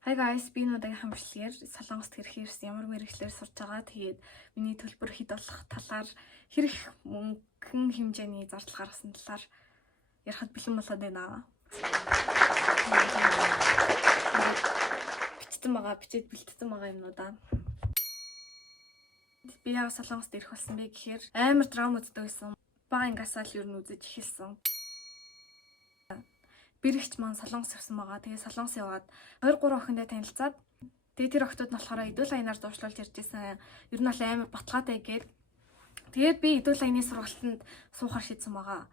Hi guys, би өнөөдөр хамшлаар Солонгост хэрэг ирсэн ямар мэрэгчлэр сурч байгаа. Тэгээд миний төлбөр хэд болох талаар хэрэг мөнгөн хэмжээний зардал гаргасан талаар ярихад бэлэн болоод байна. Бичээд бэлтгэсэн байгаа юмнуудаа. Би яа Солонгост ирэх болсон бэ гэхээр амар драм үздэг байсан. Бага ангиасаа л ер нь үзэж эхэлсэн. Бэрэгч маань Солонгос явсан байгаа. Тэгээ Солонгос яваад 2-3 охиндоо танилцаад тэгээ тэр охтууд нь болохоор Идүүл аянаар дуушлуулж ирж байсан. Ер нь бол амар баталгаатай гээд тэгээд би Идүүл аяны сургалтанд суухаар шийдсэн байгаа.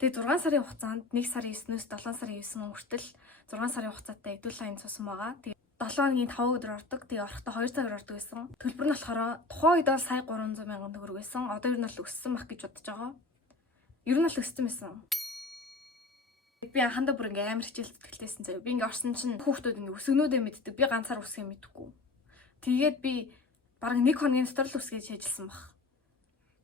Тэгээ 6 сарын хугацаанд 1 сарын 9-өөс 7 сарын 9 хүртэл 6 сарын хугацаатай Идүүл аянд суусан байгаа. Тэгээ 7 өдрийн 5 өдөр ордог. Тэгээ орохдоо 2 цагаар ордог байсан. Төлбөр нь болохоор тухайн үед бол сая 300 мянган төгрөг байсан. Одоо ер нь бол өссөн бах гэж бодож байгаа. Ер нь бол өссөн байсан. Би анхандаа бүр ингээм амар хичээл зүтгэлтэйсэн заяа. Би ингээ орсон чинь хүүхдүүд ингээ өсгөнүүдээ мэддэг. Би ганцаар үсгээ мэдгүй. Тэгээд би бараг 1 хоногийн дотор л үсгээ шийдэлсэн баг.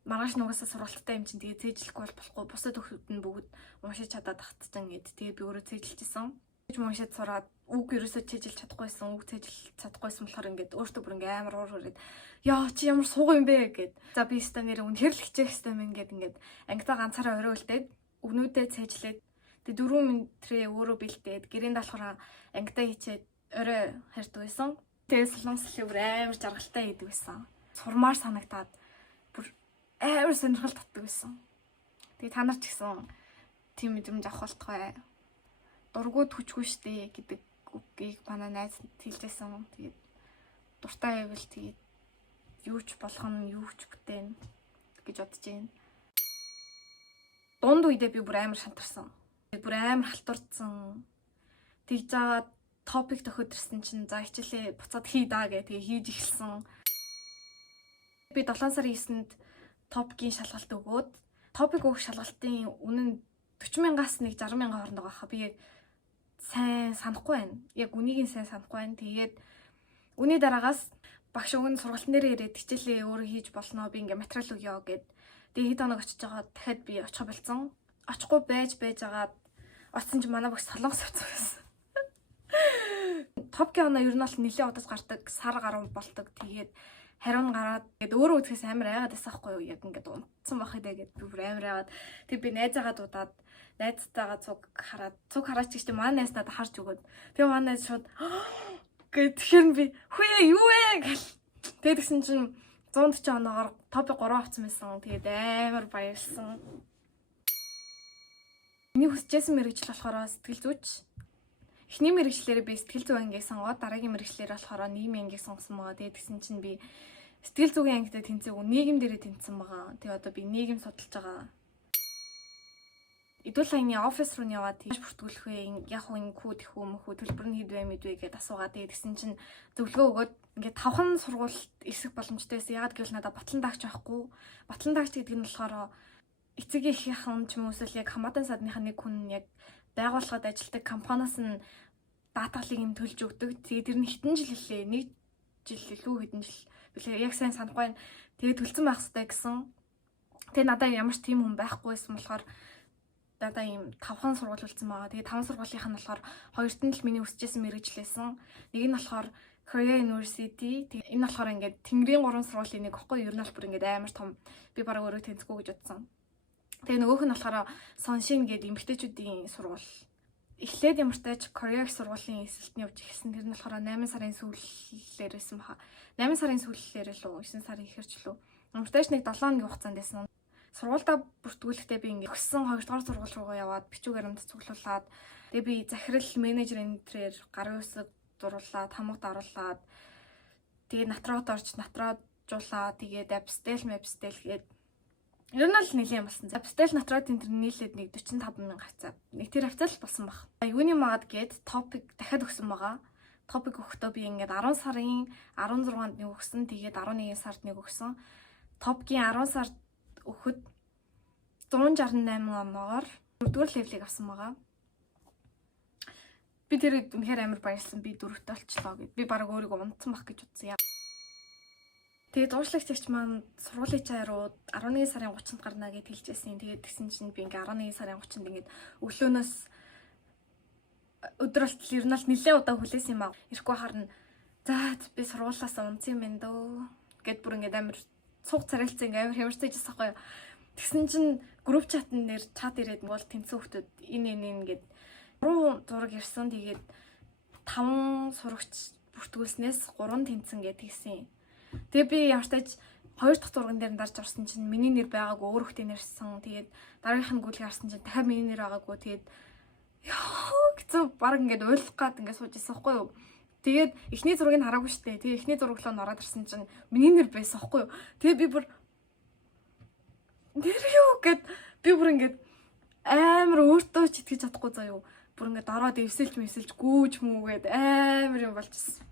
Маргааш нугасаа сургалттай юм чинь тэгээд цээжлэхгүй болохгүй. Бусад хүүхдүүд нь бүгд уншиж чадаад тагтсан гэд. Тэгээд би өөрөө цээжилжсэн. Тэгж уншиж сураад үг ерөөсөө цээжилж чадахгүйсэн. Үг цээжилж чадахгүйсэн болохоор ингээд өөртөө бүр ингээ амар уураад яа чи ямар сууг юм бэ гэд. За би өстө нэр үнэхэр л хичээх хэвээр юм ингээд ангидаа ганцаараа орой үлдээд өгнүүдээ цээжлээд тэг 4 минутрээ өөрөө бэлдээд гэрээнд болохоор ангидаа хийчээд орой харьдаг байсан. Тэгээ Солонгос хэлээр амар жаргалтай хийдэг байсан. Сурмаар санагтаад бүр амар сонирхол татдаг байсан. Тэгээ та нар ч гэсэн тийм мэдрэмж авах болтугай. Дургууд хүчгүй штэ гэдэг үгийг манай найз хэлжсэн. Тэгээд дуртай байвал тэгээд юу ч болох нь юу ч бүтээн гэж бодож байна. Дунд үедээ би бүр амар шантарсан. Бүр амар халтурдсан. Тэгж жагаад топик тохиодэрсэн чинь за хичээлээ буцаад хий даа гэ тэгээ хийж эхэлсэн. Би 7 сарын 9-нд топикийн шалгалт өгөөд топик өгөх шалгалтын үнэ нь 40 мянгаас нэг 60 мянган хооронд байгаа хаа. Би яг сайн санахгүй байна. Яг үнийг сайн санахгүй байна. Тэгээд үний дараагаас багш өгн сургалтын дээр ирээд хичээлээ өөрөө хийж болно. Би ингээ материал өгье гэд. Тэгээ хэд хоног очиж байгаа дахиад би очих болсон. Очихгүй байж агаад оцсон чи манай багш Солонгос явсан байсан. Топикийн оноо ер нь бол нэлээд удаас гардаг, сар гаруй болдог. Тэгээд хариун гараад тэгээд өөрөө үзэхээс амар айгаад байсан байхгүй юу? Яг ингээд унтсан байх идэ гэд би бүр амар айгаад. Тэг би найзаагаа дуудаад найзтайгаа цуг хараач гэж манай найз надад харж өгөөд. Тэгээ манай найз шууд гэд тэгэхээр би хөөе юу вэ гэл. Тэгээд тэгсэн чинь 140 оноогоор топик 3 авсан байсан. Тэгээд амар баярлсан. Миний хүсэжсэн мэрэгжил болохоор сэтгэл зүйч. Эхний мэрэгчлэрээ би сэтгэл зүйн ангийг сонгоод дараагийн мэрэгчлэр болохоор нийгмийн ангийг сонгосон байгаа. Тэгээд тэгсэн чинь би сэтгэл зүйн ангид тэнцээгүй нийгэм дээрээ тэнцсэн байгаа. Тэгээд одоо би нийгэм судалж байгаа. Идүүл аяны офис руу яваад тийш бүртгүүлэх вэ? Яг уу ингэхүү тэхүү мөхүү төлбөр нь хэд вэ мэдвэ гэдээ асуугаад тэгээд тэгсэн чинь зөвлөгөө өгөөд ингээд 5хан сургуульд ирсэх боломжтой байсан. Яагаад гэвэл надад батлан даагч байхгүй. Батлан даагч гэдэг нь болохоор эцэг эхийнхэн ч юм уу эсвэл яг хамаатан садныхаа нэг хүн яг байгууллагад ажилладаг компаниас нь даатгалыг нь төлж өгдөг. Тэгээд тэр нь хитэн жил хэлээ. 1 жил илүү хэдэн жил билээ. Яг сайн санахгүй байна. Тэгээд төлцөн байх хэрэгтэй гэсэн. Тэгээд надад ямар ч тийм хүн байхгүйсэн болохоор надад ийм 5хан сургууль үлдсэн байгаа. Тэгээд 5 сургуулийнх нь болохоор хоёрт нь л миний өсөжсэн мэрэгжлээсэн. Нэг нь болохоор Korea University. Тэгээд энэ болохоор ингээд Тэнгэрийн 3 сургуулийн нэг ихгүй ер нь бол бүр ингээд амар том. Би бараг өөрөө тэнцэхгүй гэж бодсон. Тэгээ нөгөөх нь болохоор Сонсhin гэдэг эмэгтэйчүүдийн сургууль. Эхлээд ямартай ч Кореаг сургуулийн эсэлтний явж эхэлсэн. Тэр нь болохоор 8 сарын сүүлээр байсан баха. 8 сарын сүүлээр л үү 9 сарын ихэрчлөө. Ямартай ч нэг 7 хоногийн хугацаанд байсан. Сургуультай бүртгүүлэхдээ би ингээд өгсөн 2 дугаар сургууль руугаа яваад бичиг баримт цуглуулад тэгээ би захирал менежерийн тэрээр гарын үсэг дуруулаад хамаг даруулаад тэгээ натраад орж натраажуулаад тэгээд абстел гэд ер нь л нэлийн болсон. Абстел натраадын тэр нийлээд нэг 45 мянга хавцаа. Нэг тэр хавцаа л болсон баг. Юуны магад гээд топик дахиад өгсөн байгаа. Топик өгөхдөө би ингээд 10 сарын 16-нд нэг өгсөн. Тэгээд 11 сард нэг өгсөн. Топикийн 10 сард өгөхөд 168 оноогоор 4-р левелийг авсан байгаа. Би тэр үнэхээр амар баярлсан. Би 4-т олчлоо гэд. Би бараг өөрийгөө унтсан бах гэж утсан. Тэгээд ууршлагчч маань сургуулийн чарууд 11 сарын 30-нд гарна гэж хэлжсэн. Тэгээд тэгсэн чинь би ингээ 11 сарын 30-нд ингээд өглөөнөөс өдөр болтол ер нь л нэлээд удаа хүлээсэн юм аа. Ирэхгүй харна. За би сургуулиас унцсан юм байна дөө. Гэт бүр ингээд амар цуг царайлцсан ингээд амар хэмэртэйжсэн байхгүй юу. Тэгсэн чинь групп чатн дээр чат ирээд бол тэнцэн хүмүүс энэ ингээд 3 зураг ирсэн. Тэгээд 5 сурагч бүртгүүлснээс 3 тэнцэн гэд тэгсэн. Тэгээ би ямар ч тач 2 дахь зурган дээр дарж орсон чинь миний нэр байгаагүй өөр хүүхдийн нэрсэн. Тэгээд дараагийнх нь гүйлгээ харсан чинь дахиад миний нэр байгаагүй. Тэгээд ёо гэсэн баг ингээд уйлах гад ингээд сууж ирсэн байхгүй юу. Тэгээд эхний зургийг хараагүй штэ. Тэгээ эхний зурглоо ороод ирсэн чинь миний нэр байсан байхгүй юу. Тэгээ би бүр нэр юу гэд би бүр ингээд амар өөртөө ч итгэж чадахгүй заа юу. Бүр ингээд ороод эвсэлж гүүж мүүгээд амар юм болчихсон.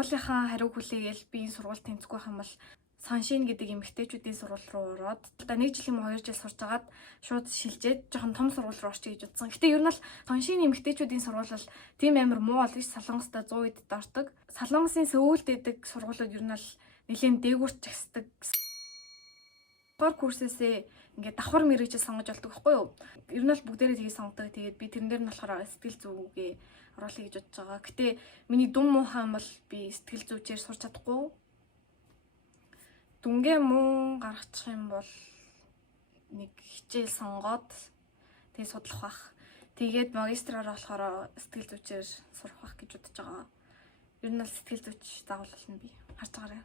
Сургуулийнхаа хариу хүлээгээл би энэ сургуульд тэнцэхгүй байх юм бол Саншин гэдэг эмэгтэйчүүдийн сургууль руу ороод одоо 1 жил юм уу 2 жил сурч агаад шууд шилжээд жоохон том сургууль руу орчих гэж утсан. Гэтэ ер нь л Саншин эмэгтэйчүүдийн сургууль бол тийм амар муу бол биш, Солонгостой 100 үед дордог. Солонгосын Сөүлд байдаг сургуулиуд ер нь л нэлийн дээгүүрч агсдаг. Гол курсээсээ ингээд давхар мэрэгжил сонгож болдог байхгүй юу? Ер нь л бүгдээрээ тгий сонгодог. Тэгээд би тэрэн дээр нь болохоор сэтгэл зүйгээ оруулах гэж бодож байгаа. Гэтэ миний дүн муухай юм бол би сэтгэл зүйчээр сурч чадахгүй. Дүнгээ муу гаргачих юм бол нэг хичээл сонгоод тэгээд судлах бах. Тэгээд магистраараа болохоор сэтгэл зүйчээр сурах бах гэж бодож байгаа. Ер нь л сэтгэл зүйч дагуулна би. Харж байгаарай.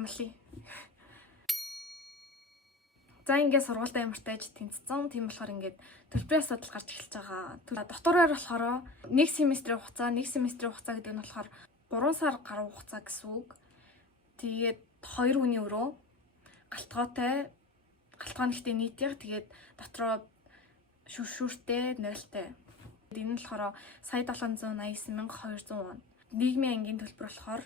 Амлий. За ингээд сургуультай ямар тааж тэнцсэн. Тийм болохоор ингээд төлбөрийн асуудал гарч эхэлж байгаа. Дотоороор болохоор 1 семестрийн хугацаа гэдэг нь болохоор 3 сар гаруй хугацаа гэсэн үг. Тэгээд 2 үний өрөө галтгоотой гэхдээ нийтийн тэгээд дотроо шүршүүртэй 0-тэй. Энэ нь болохоор сая 789,200 вон. Нийгмийн ангийн төлбөр болохоор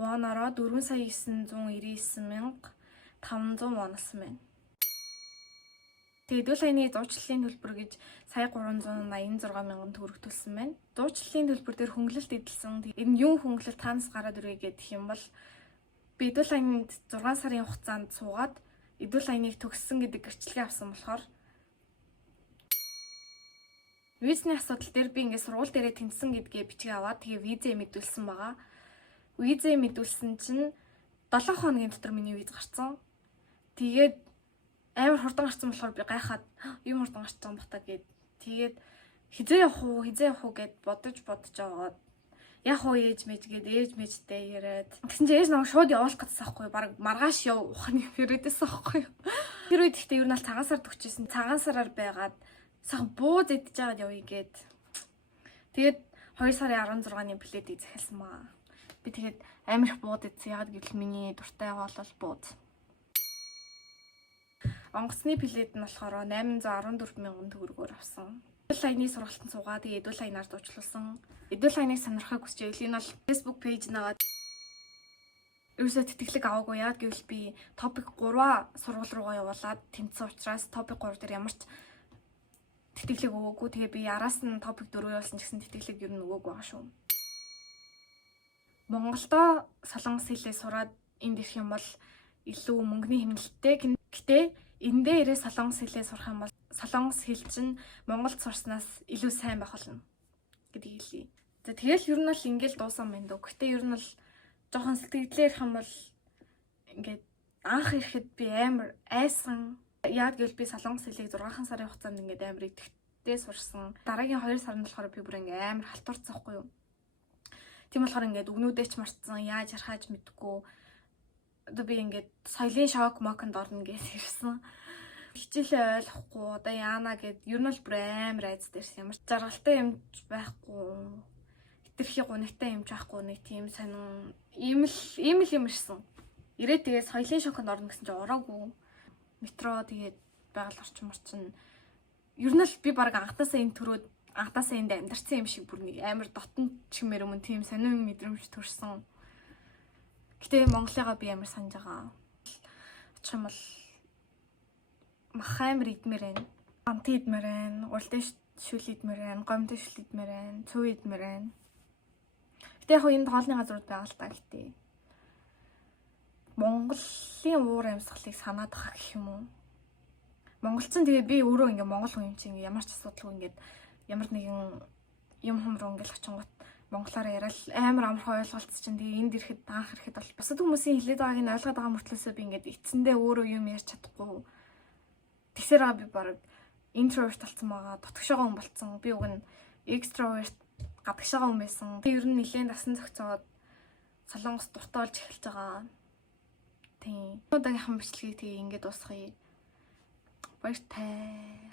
вонороо 4,999,500 вон болсон байна. Тэгээд дүүл хаяны зуучлалын төлбөр гэж сая 386,000 төгрөг төлсөн байна. Зуучлалын төлбөр дээр хөнгөлөлт эдэлсэн. Энэ юу хөнгөлөлт таанаас гараад ирвэ гэх юм бол би эдүүл хаянд 6 сарын хугацаанд суугаад эдүүл хаяныг төгссөн гэдэг гэрчлэгээ авсан болохоор визний асуудал дээр би ингээд сургууль дээрээ тэнцсэн гэдгээ бичиг аваад тэгээ визээ мэдүүлсэн байгаа. Визээ мэдүүлсэн чинь 7 хоногийн дотор миний виз гарсан. Тэгээд амар хурдан гарсан болохоор би гайхаад юм хурдан гарч байгаа юм бата гэд. Тэгээд хизээ явах уу гэд бодож аваад яг уу ээж мэжтэй яриад. Тэгсэн чинь ээж намайг шууд явуулах гэсэн байхгүй юу? Бараг маргааш яв ухааны хэрэгдээсэн байхгүй юу? Тэр үед ихтэй ер нь л цагаан сар төгчээсэн. Цагаан сараар байгаад сах бууз идэж байгаад явъя гэд. Тэгээд 2 сарын 16-ны билетийг захиалсан маа. Би тэгээд амар их бууд идсэн. Ягаад гэвэл миний дуртай байгаа бол бууд. Онгоцны билет нь болохоор 814,000 төгрөгөөр авсан. Эдүүл хаяны сургалтанд суугаад тэгээд эдүүл хаянаар зуучлуулсан. Эдүүл хаяныг сонирхохыг хүсчихвэл энэ бол Facebook page нагаад ерөөсөө тэтгэлэг аваагүй. Яагаад гэвэл би топик 3 сургууль руугаа явуулаад тэнцсэн учраас топик 3 дээр ямар ч тэтгэлэг өгөөгүй. Тэгээ би араас нь топик 4 явуулсан ч гэсэн тэтгэлэг ер нь өгөөгүй байгаа шүү. Монголдо солонгос хэлээ сураад энд ирэх юм бол илүү мөнгөний хэмнэлттэй. Гэтэ энэ дээрээ солонгос хэлээ сурах юм бол солонгос хэл чинь Монголд сурснаас илүү сайн байх болно гэдгийг хэлье. За тэгэл ер нь л ингээл дуусан байна дөө. Гэтэ ер нь л жоохон сэтгэлдээ ирэх юм бол ингээд анх ирэхэд би амар айсан. Яагаад гэвэл би солонгос хэлийг 6 сарын хугацаанд ингээд амар идэвхтэй сурсан. Дараагийн 2 сард болохоор би бүр ингээд амар халтурцсан хгүй юу. Тийм болохоор ингээд өгнүүдээ ч мартсан, яаж ярахаж мэдгүй. Одоо би ингээд соёлын шок моконд орно гэж ирсэн. Хичээлээ ойлгохгүй одоо яана гэд ер нь л бүр амар айцтай ирсэн. Ямар ч жаргалтай юм байхгүй. Хитрхи гунигтай юм ч байхгүй нэг тийм сонин ийм л юм ирсэн. Ирээд тэгээ соёлын шоконд орно гэсэн чинь ороогүй. Метро тэгээд байгаль орчмор чинь ер нь л би баг анхтаасаа энэ төрөөд анхтаасаа энд амьдарсан юм шиг бүр нэг амар дотн чимээр өмнө тийм сонин мэдрэмж төрсөн. Гэтэ Монголыгаа би амар санаж байгаа. Очих юм бол мах амар идмээр байна. Амт идмээр байна. Уралдын шүл идмээр байна. Гомдын шүл идмээр байна. Цөв идмээр байна. Гэтэ яг энэ хоолны газрууд байгаа л та гэтээ. Монголын уур амьсгалыг санаад байгаа гэх юм уу? Монголчин тэгээ би өөрөө ингээ монгол хүн юм чинь ямар ч асуудалгүй ингээ ямар нэгэн юм руу ингээл очингот монголоор яриад амар амархан ойлголт чинь тэгээ энд ирэхэд анх ирэхэд бол бусад хүмүүсийн хэлээд байгааг нь ойлгоод байгаа мөртлөөсөө би ингээд эцэндээ өөрөө юм ярьж чадахгүй. Тэгсээр би баг introvert болсон байгаа, дутагшаага хүн болсон. Би уг нь extrovert гадагшаага хүн байсан. Тэг ер нь нэлээд насан зохицоод Солонгос дуртай болж эхэлж байгаа. Тийм. Удаагийнхан бичлэгийг тэгээ ингээд дуусгая. Баяртай.